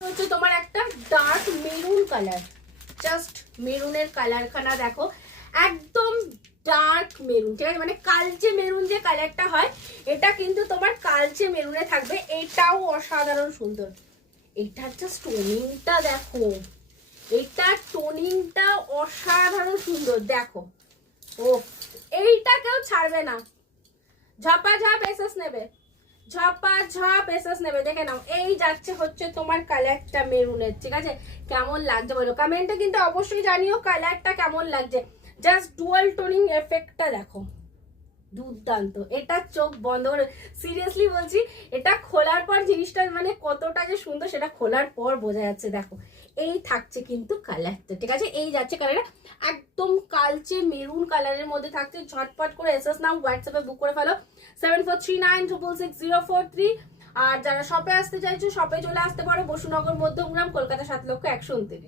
হচ্ছে তোমার একটা ডার্ক মেরুন কালার, জাস্ট মেরুনের কালারখানা দেখো, একদম ডার্ক মেরুন, ঠিক আছে, মানে কালচে মেরুন যে কালারটা হয় এটা কিন্তু তোমার কালচে মেরুনে থাকবে। এটাও অসাধারণ সুন্দর। এটার জাস্ট টোনিংটা দেখো, এটার টোনিংটা অসাধারণ সুন্দর দেখো। ও এইটা কেউ ছাড়বে না, ঝপাঝপ এসএস নেবে, ঝপাঝপ এসএস নেবে। দেখে নাও, এই যাচ্ছে হচ্ছে তোমার কালারটা মেরুনের, ঠিক আছে। কেমন লাগছে বলো কমেন্টে কিন্তু অবশ্যই জানিও কালারটা কেমন লাগছে। জাস্ট ডুয়াল টোনিং এফেক্টটা দেখো, দুর্দান্ত। এটা চোখ বন্ধ করে, সিরিয়াসলি বলছি, এটা খোলার পর জিনিসটা মানে কতটা যে সুন্দর সেটা খোলার পর বোঝা যাচ্ছে। দেখো এই থাকছে কিন্তু কালারটা, ঠিক আছে, এই যাচ্ছে কালারটা একদম কালচে মেরুন কালারের মধ্যে থাকছে। ঝটপট করে এসএস নাও, হোয়াটসঅ্যাপে বুক করে ফেলো 7439666043। আর যারা শপে আসতে চাইছো শপে চলে আসতে পারো, বসুনগর মধ্যমগ্রাম, কলকাতা 7,129।